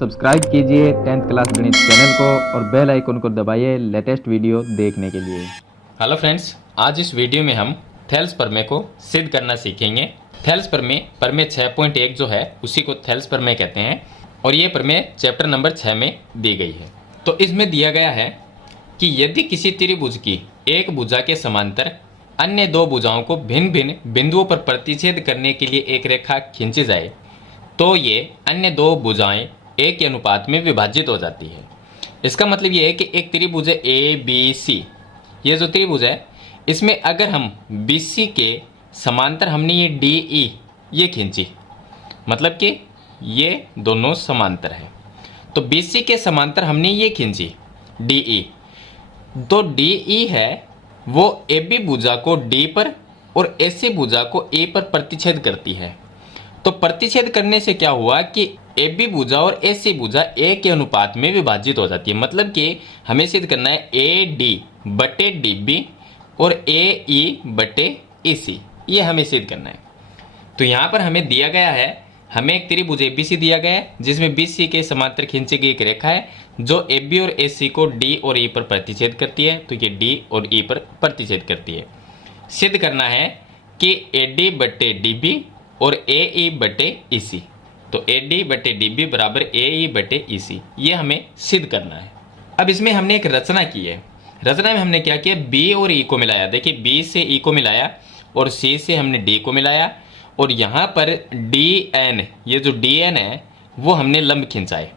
Subscribe कीजिए 10th class गणित channel को और बेल आइकन को दबाइए लेटेस्ट वीडियो देखने के लिए। हेलो फ्रेंड्स, आज इस वीडियो में हम थेल्स प्रमेय को सिद्ध करना सीखेंगे। थेल्स प्रमेय 6.1 जो है उसी को थेल्स प्रमेय कहते हैं और ये प्रमेय चैप्टर नंबर 6 में दी गई है। तो इसमें दिया गया है कि यदि किसी त्रिभुज की एक भुजा के समांतर अन्य दो भुजाओं को भिन्न भिन्न बिंदुओं पर प्रतिच्छेद करने के लिए एक रेखा खींची जाए तो ये अन्य दो भुजाएं एक के अनुपात में विभाजित हो जाती है। इसका मतलब ये है कि एक त्रिभुज है ए बी सी, ये जो त्रिभुज है इसमें अगर हम बी सी के समांतर हमने ये डी ई ये खींची, मतलब कि ये दोनों समांतर है, तो बी सी के समांतर हमने ये खींची डी ई, तो डी ई है वो ए बी भुजा को डी पर और ए सी भुजा को ए पर प्रतिच्छेद करती है। तो प्रतिच्छेद करने से क्या हुआ कि ए बी भुजा और ए सी भुजा ए के अनुपात में विभाजित हो जाती है। मतलब कि हमें सिद्ध करना है ए डी बटे डी बी और ए ई बटे ए सी, ये हमें सिद्ध करना है। तो यहाँ पर हमें दिया गया है, हमें एक त्रिभुज ए बी सी दिया गया है जिसमें बी सी के समांतर खींची गई एक रेखा है जो ए बी और ए सी को डी और ई पर प्रतिच्छेद करती है। तो ये डी और ई पर प्रतिच्छेद करती है। सिद्ध करना है कि ए डी बटे डी बी और ए ई बटे ई सी, तो ए डी बटे डी बी बराबर ए ई बटे ई सी, ये हमें सिद्ध करना है। अब इसमें हमने एक रचना की है। रचना में हमने क्या किया, बी और ई को मिलाया। देखिए बी से ई को मिलाया और सी से हमने डी को मिलाया और यहाँ पर डी एन, ये जो डी एन है वो हमने लंब खींचाए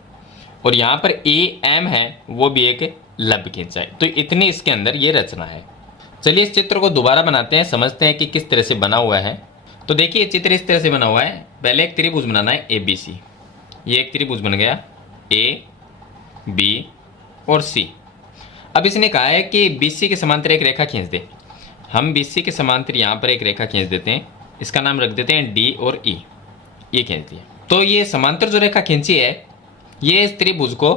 और यहाँ पर ई एम है वो भी एक लंब खींचाए। तो इतनी इसके अंदर ये रचना है। चलिए इस चित्र को दोबारा बनाते हैं, समझते हैं कि किस तरह से बना हुआ है। तो देखिए चित्र इस तरह से बना हुआ है। पहले एक त्रिभुज बनाना है ए बी सी, ये एक त्रिभुज बन गया ए बी और सी। अब इसने कहा है कि बी सी के समांतर एक रेखा खींच दे। हम बी सी के समांतर यहाँ पर एक रेखा खींच देते हैं, इसका नाम रख देते हैं डी और ई, ये खींच दिया। तो ये समांतर जो रेखा खींची है ये इस त्रिभुज को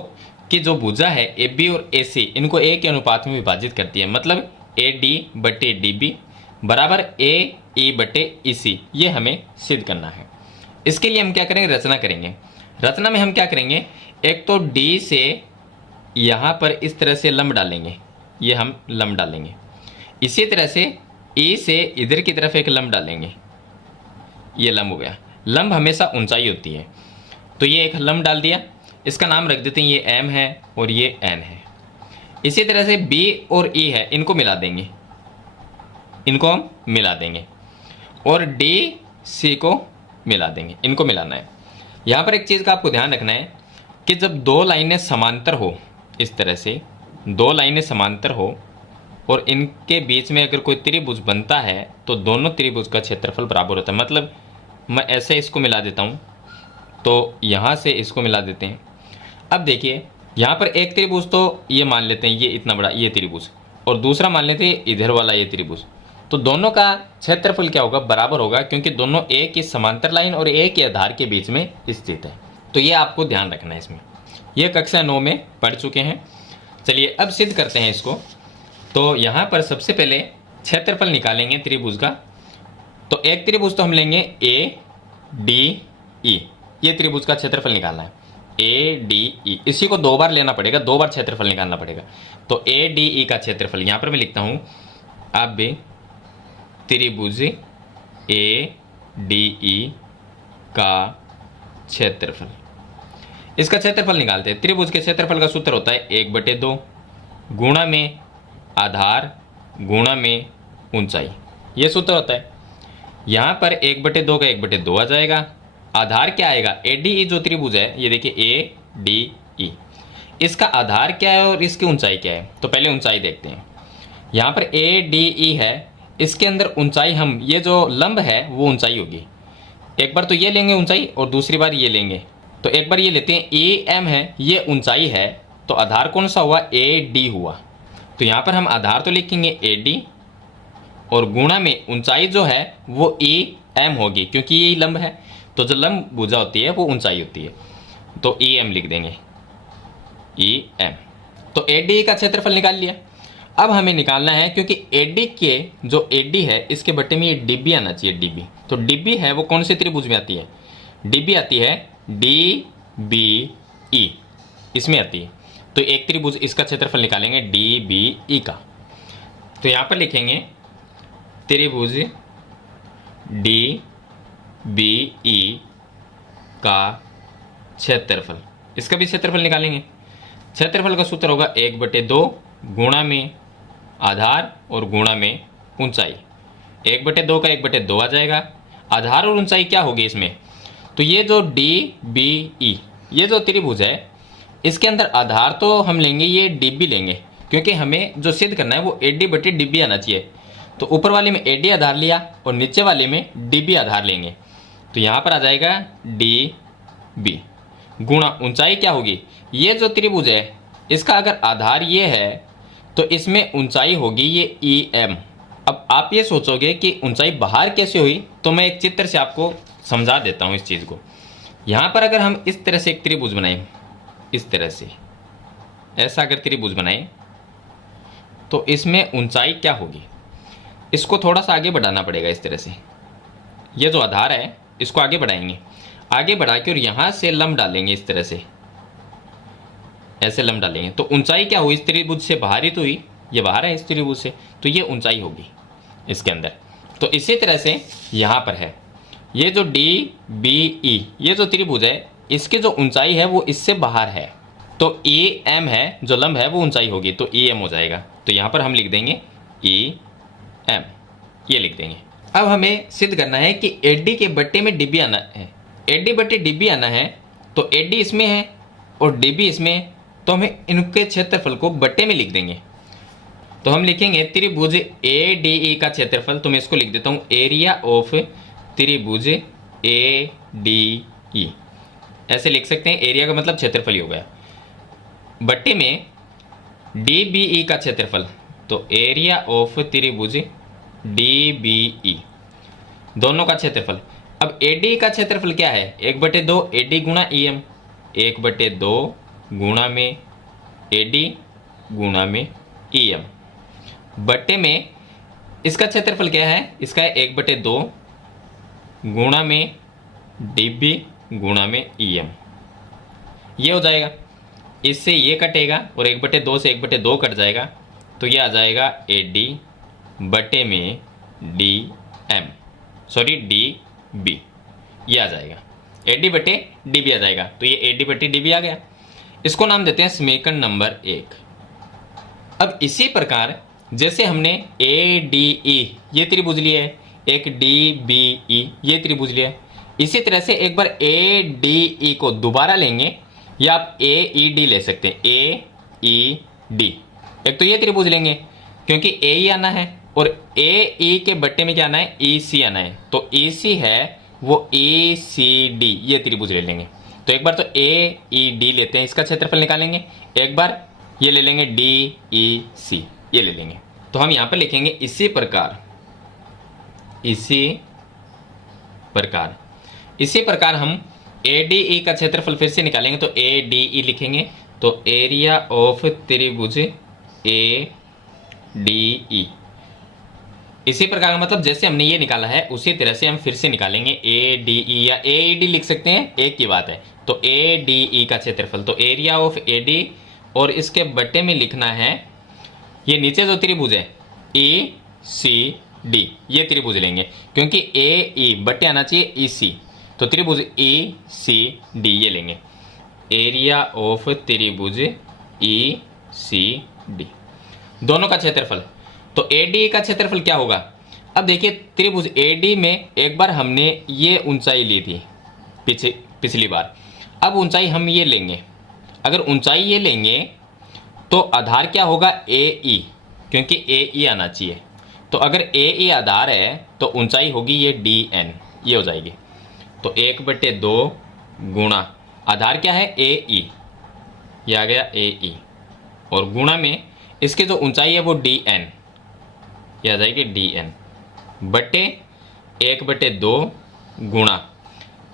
कि जो भुजा है ए बी और ए सी इनको ए के अनुपात में विभाजित करती है। मतलब ए डी बटे डी बी बराबर ए ई बटे ई सी, ये हमें सिद्ध करना है। इसके लिए हम क्या करेंगे, रचना करेंगे। रचना में हम क्या करेंगे, एक तो डी से यहाँ पर इस तरह से लंब डालेंगे, ये हम लंब डालेंगे। इसी तरह से ई से इधर की तरफ एक लंब डालेंगे, ये लंब हो गया। लंब हमेशा ऊंचाई होती है, तो ये एक लंब डाल दिया, इसका नाम रख देते हैं, ये एम है और ये एन है। इसी तरह से बी और ई है, इनको मिला देंगे, इनको हम मिला देंगे और डी सी को मिला देंगे, इनको मिलाना है। यहाँ पर एक चीज़ का आपको ध्यान रखना है कि जब दो लाइनें समांतर हो, इस तरह से दो लाइनें समांतर हो और इनके बीच में अगर कोई त्रिभुज बनता है तो दोनों त्रिभुज का क्षेत्रफल बराबर होता है। मतलब मैं ऐसे इसको मिला देता हूँ, तो यहाँ से इसको मिला देते हैं। अब देखिए यहाँ पर एक त्रिभुज तो ये मान लेते हैं, ये इतना बड़ा ये त्रिभुज, और दूसरा मान लेते हैं इधर वाला ये त्रिभुज। तो दोनों का क्षेत्रफल क्या होगा, बराबर होगा, क्योंकि दोनों एक ही समांतर लाइन और एक ही आधार के बीच में स्थित है। तो ये आपको ध्यान रखना है। इसमें ये कक्षा 9 में पढ़ चुके हैं। चलिए अब सिद्ध करते हैं इसको। तो यहाँ पर सबसे पहले क्षेत्रफल निकालेंगे त्रिभुज का। तो एक त्रिभुज तो हम लेंगे ए डी ई, ये त्रिभुज का क्षेत्रफल निकालना है ए डी ई। इसी को दो बार लेना पड़ेगा, दो बार क्षेत्रफल निकालना पड़ेगा। तो ए डी ई का क्षेत्रफल यहाँ पर मैं लिखता हूँ, अब त्रिभुज ए डी ई का क्षेत्रफल, इसका क्षेत्रफल निकालते हैं। त्रिभुज के क्षेत्रफल का सूत्र होता है 1/2 गुणा में आधार गुणा में ऊंचाई, ये सूत्र होता है। यहाँ पर 1/2 का 1/2 आ जाएगा। आधार क्या आएगा, ए डी ई जो त्रिभुज है, ये देखिए ए डी ई, इसका आधार क्या है और इसकी ऊंचाई क्या है। तो पहले ऊंचाई देखते हैं। यहाँ पर ए डी ई है, इसके अंदर ऊंचाई हम ये जो लंब है वो ऊंचाई होगी। एक बार तो ये लेंगे ऊंचाई और दूसरी बार ये लेंगे। तो एक बार ये लेते हैं, ए एम है, ये ऊंचाई है, तो आधार कौन सा हुआ, ए डी हुआ। तो यहाँ पर हम आधार तो लिखेंगे ए डी और गुणा में ऊंचाई जो है वो ई एम होगी, क्योंकि ये लंब है, तो जो लंब भुजा होती है वो ऊंचाई होती है, तो ई एम लिख देंगे, ई एम। तो ए डी का क्षेत्रफल निकाल लिया। अब हमें निकालना है, क्योंकि एडी के जो एडी है इसके बट्टे में ये डीबी आना चाहिए, डीबी। तो डीबी है वो कौन से त्रिभुज में आती है, डीबी आती है डी बी ई इसमें आती है। तो एक त्रिभुज इसका क्षेत्रफल निकालेंगे डी बी ई का। तो यहाँ पर लिखेंगे त्रिभुज डी बी ई का क्षेत्रफल, इसका भी क्षेत्रफल निकालेंगे। क्षेत्रफल का सूत्र होगा 1/2 गुणा में आधार और गुणा में ऊंचाई। 1/2 का 1/2 आ जाएगा। आधार और ऊंचाई क्या होगी इसमें, तो ये जो डी बी ई ये जो त्रिभुज है इसके अंदर आधार तो हम लेंगे ये डीबी लेंगे, क्योंकि हमें जो सिद्ध करना है वो AD/DB आना चाहिए। तो ऊपर वाले में AD आधार लिया और नीचे वाले में DB आधार लेंगे। तो यहाँ पर आ जाएगा DB गुणा ऊंचाई क्या होगी, ये जो त्रिभुज है इसका अगर आधार ये है तो इसमें ऊंचाई होगी ये EM। अब आप ये सोचोगे कि ऊंचाई बाहर कैसे हुई, तो मैं एक चित्र से आपको समझा देता हूँ इस चीज़ को। यहाँ पर अगर हम इस तरह से एक त्रिभुज बनाएं, इस तरह से ऐसा अगर त्रिभुज बनाएं तो इसमें ऊंचाई क्या होगी, इसको थोड़ा सा आगे बढ़ाना पड़ेगा। इस तरह से ये जो आधार है इसको आगे बढ़ाएंगे, आगे बढ़ा के और यहाँ से लंब डालेंगे, इस तरह से ऐसे लंब डालेंगे तो ऊंचाई क्या हुई, इस त्रिभुज से बाहर ही तो हुई, ये बाहर है इस त्रिभुज से, तो ये ऊंचाई होगी इसके अंदर। तो इसी तरह से यहाँ पर है ये जो डी बी ई ये जो त्रिभुज है इसकी जो ऊंचाई है वो इससे बाहर है, तो ई एम है जो लंब है वो ऊंचाई होगी, तो ई एम हो जाएगा। तो यहाँ पर हम लिख देंगे ई एम, ये लिख देंगे। अब हमें सिद्ध करना है कि एडी के बट्टे में डीबी आना है, AD/DB आना है। तो AD इसमें है और DB इसमें है, तो हमें इनके क्षेत्रफल को बट्टे में लिख देंगे। तो हम लिखेंगे त्रिभुज ADE का क्षेत्रफल, तो मैं इसको लिख देता हूँ एरिया ऑफ त्रिभुज ADE, ऐसे लिख सकते हैं। एरिया का मतलब क्षेत्रफल ही हो गया, बट्टे में DBE का क्षेत्रफल, तो एरिया ऑफ त्रिभुज DBE दोनों का क्षेत्रफल। अब AD का क्षेत्रफल क्या है, 1/2 AD गुणा EM, 1/2 गुणा में AD गुणा में EM, बट्टे में इसका क्षेत्रफल क्या है, इसका है 1/2 गुणा में DB गुणा में EM, ये हो जाएगा। इससे ये कटेगा और 1/2 से 1/2 कट जाएगा, तो ये आ जाएगा AD बटे में DB, ये आ जाएगा AD/DB आ जाएगा। तो ये AD/DB आ गया, इसको नाम देते हैं समीकरण नंबर 1। अब इसी प्रकार जैसे हमने ADE ये त्रिभुज लिया है, एक DBE ये त्रिभुज लिया है, इसी तरह से एक बार ADE को दोबारा लेंगे या आप AED ले सकते हैं, AED। एक तो ये त्रिभुज लेंगे क्योंकि AE आना है और AE के बट्टे में क्या आना है, EC आना है, तो EC है वो ECD ये त्रिभुज ले लेंगे। तो एक बार तो AED लेते हैं, इसका क्षेत्रफल निकालेंगे, एक बार ये ले लेंगे DEC ये ले लेंगे। तो हम यहाँ पर लिखेंगे इसी प्रकार हम ADE का क्षेत्रफल फिर से निकालेंगे, तो ADE लिखेंगे, तो एरिया ऑफ त्रिभुज ADE। इसी प्रकार का मतलब जैसे हमने ये निकाला है उसी तरह से हम फिर से निकालेंगे ADE या AED लिख सकते हैं, एक ही बात है। तो ADE का क्षेत्रफल, तो एरिया ऑफ AD और इसके बट्टे में लिखना है ये नीचे जो त्रिभुज है ECD ये त्रिभुज लेंगे, क्योंकि AE बट्टे आना चाहिए EC, तो त्रिभुज ECD ये लेंगे, एरिया ऑफ त्रिभुज ECD दोनों का क्षेत्रफल। तो ADE का क्षेत्रफल क्या होगा, अब देखिए त्रिभुज AD में एक बार हमने ये ऊंचाई ली थी पिछली बार, अब ऊंचाई हम ये लेंगे। अगर ऊंचाई ये लेंगे तो आधार क्या होगा, AE, क्योंकि AE आना चाहिए। तो अगर AE आधार है तो ऊंचाई होगी ये DN, ये हो जाएगी। तो 1/2 गुणा आधार क्या है AE, ये आ गया AE, और गुणा में इसकी जो ऊंचाई है वो DN, ये आ जाएगी DN, बटे 1/2 गुणा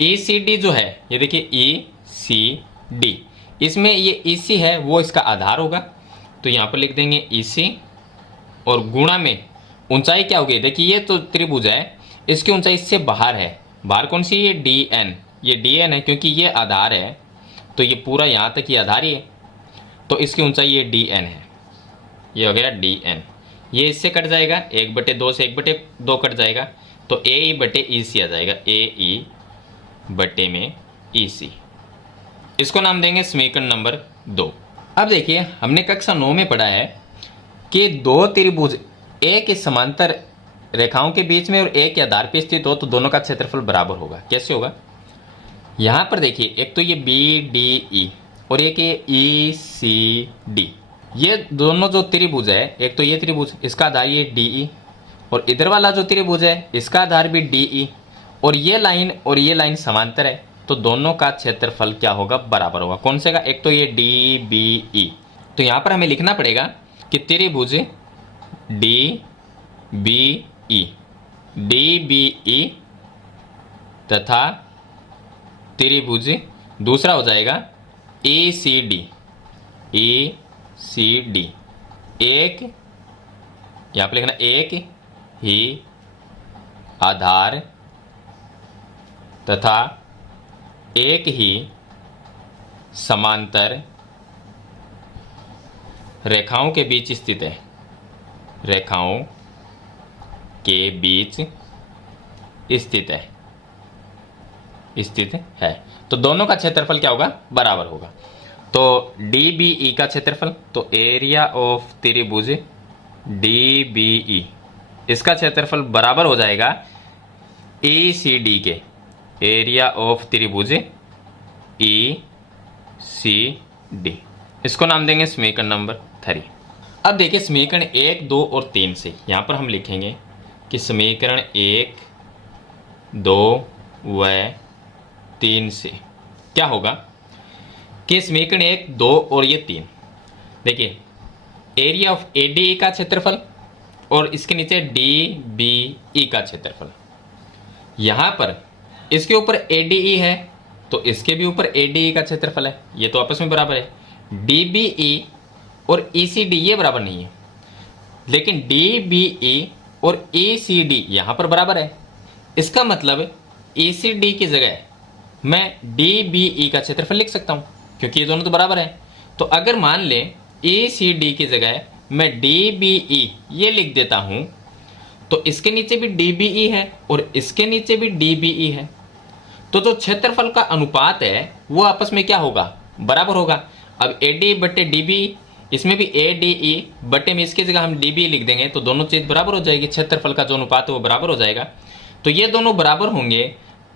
ECD जो है ये देखिए ECD, इसमें ये EC है वो इसका आधार होगा, तो यहाँ पर लिख देंगे EC, और गुणा में ऊंचाई क्या होगी, देखिए ये तो त्रिभुज है इसकी ऊंचाई इससे बाहर है, बाहर कौन सी, ये DN, ये DN है क्योंकि ये आधार है, तो ये पूरा यहाँ तक ये आधार ही है, तो इसकी ऊंचाई ये डी एन है, ये हो गया डी एन। ये इससे कट जाएगा, 1/2 से 1/2 कट जाएगा, तो ए ई बटे ई सी आ जाएगा, ए ई बटे में ई सी। इसको नाम देंगे समीकरण नंबर 2। अब देखिए हमने कक्षा 9 में पढ़ा है कि दो त्रिभुज ए के समांतर रेखाओं के बीच में और ए के आधार पे स्थित हो तो दोनों का क्षेत्रफल बराबर होगा। कैसे होगा? यहाँ पर देखिए एक तो ये बी डी ई और एक ये ई सी डी, ये दोनों जो त्रिभुज है, एक तो ये त्रिभुज इसका आधार ये डी ई और इधर वाला जो त्रिभुज है इसका आधार भी डी ई और ये लाइन समांतर है, तो दोनों का क्षेत्रफल क्या होगा? बराबर होगा। कौन से का? एक तो ये डी बी ई, तो यहाँ पर हमें लिखना पड़ेगा कि त्रिभुज डी बी ई तथा त्रिभुज दूसरा हो जाएगा ए सी डी, एक यहाँ पर लिखना एक ही आधार तथा एक ही समांतर रेखाओं के बीच स्थित है, रेखाओं के बीच स्थित है। तो दोनों का क्षेत्रफल क्या होगा? बराबर होगा। तो डी बी ई का क्षेत्रफल, तो एरिया ऑफ त्रिभुज डी बी ई, इसका क्षेत्रफल बराबर हो जाएगा ई सी डी के, एरिया ऑफ त्रिभुज ई सी डी। इसको नाम देंगे समीकरण नंबर 3। अब देखिए समीकरण 1, 2 और 3 से यहाँ पर हम लिखेंगे कि समीकरण 1, 2 व 3 से क्या होगा कि समीकरण 1, 2 और ये 3, देखिए area of A D E का क्षेत्रफल और इसके नीचे डी बी ई का क्षेत्रफल। यहाँ पर इसके ऊपर ए डी ई है तो इसके भी ऊपर ए डी ई का क्षेत्रफल है, ये तो आपस में बराबर है। डी बी ई और ई सी डी ये बराबर नहीं है, लेकिन डी बी ई और ई सी डी यहाँ पर बराबर है। इसका मतलब ई सी डी की जगह मैं डी बी ई का क्षेत्रफल लिख सकता हूँ, क्योंकि ये दोनों तो बराबर हैं। तो अगर मान लें ई सी डी की जगह मैं डी बी ई ये लिख देता हूँ, तो इसके नीचे भी डी बी ई है और इसके नीचे भी डी बी ई है, तो जो क्षेत्रफल का अनुपात है वो आपस में क्या होगा? बराबर होगा। अब ए डी बटे डी बी, इसमें भी ए डी ई बटे में इसकी जगह हम डी बी लिख देंगे, तो दोनों चीज़ बराबर हो जाएगी, क्षेत्रफल का जो अनुपात है वो बराबर हो जाएगा। तो ये दोनों बराबर होंगे,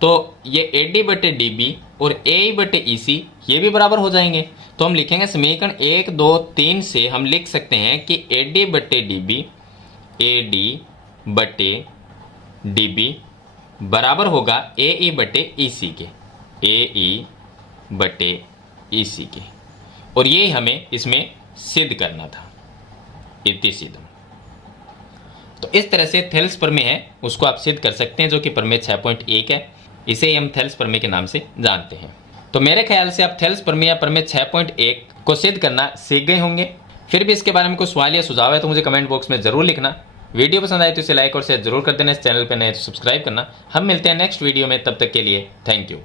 तो ये ए डी बटे डी बी और ए बटे ई सी ये भी बराबर हो जाएंगे। तो हम लिखेंगे समीकरण 1, 2, 3 से हम लिख सकते हैं कि ए डी बटे डी बी, ए डी बटे डी बी बराबर होगा ए ई बटे ई सी के, ए ई बटे ई सी के, और ये हमें इसमें सिद्ध करना था, इति सिद्धम। तो इस तरह से थेल्स प्रमेय है उसको आप सिद्ध कर सकते हैं, जो कि प्रमेय 6.1 है। इसे ही हम थेल्स प्रमेय के नाम से जानते हैं। तो मेरे ख्याल से आप थेल्स प्रमेय या प्रमेय 6.1 को सिद्ध करना सीख गए होंगे। फिर भी इसके बारे में कोई सवाल या सुझाव है तो मुझे कमेंट बॉक्स में जरूर लिखना। वीडियो पसंद आए तो इसे लाइक और शेयर जरूर कर देना। इस चैनल पर नए तो सब्सक्राइब करना। हम मिलते हैं नेक्स्ट वीडियो में, तब तक के लिए थैंक यू।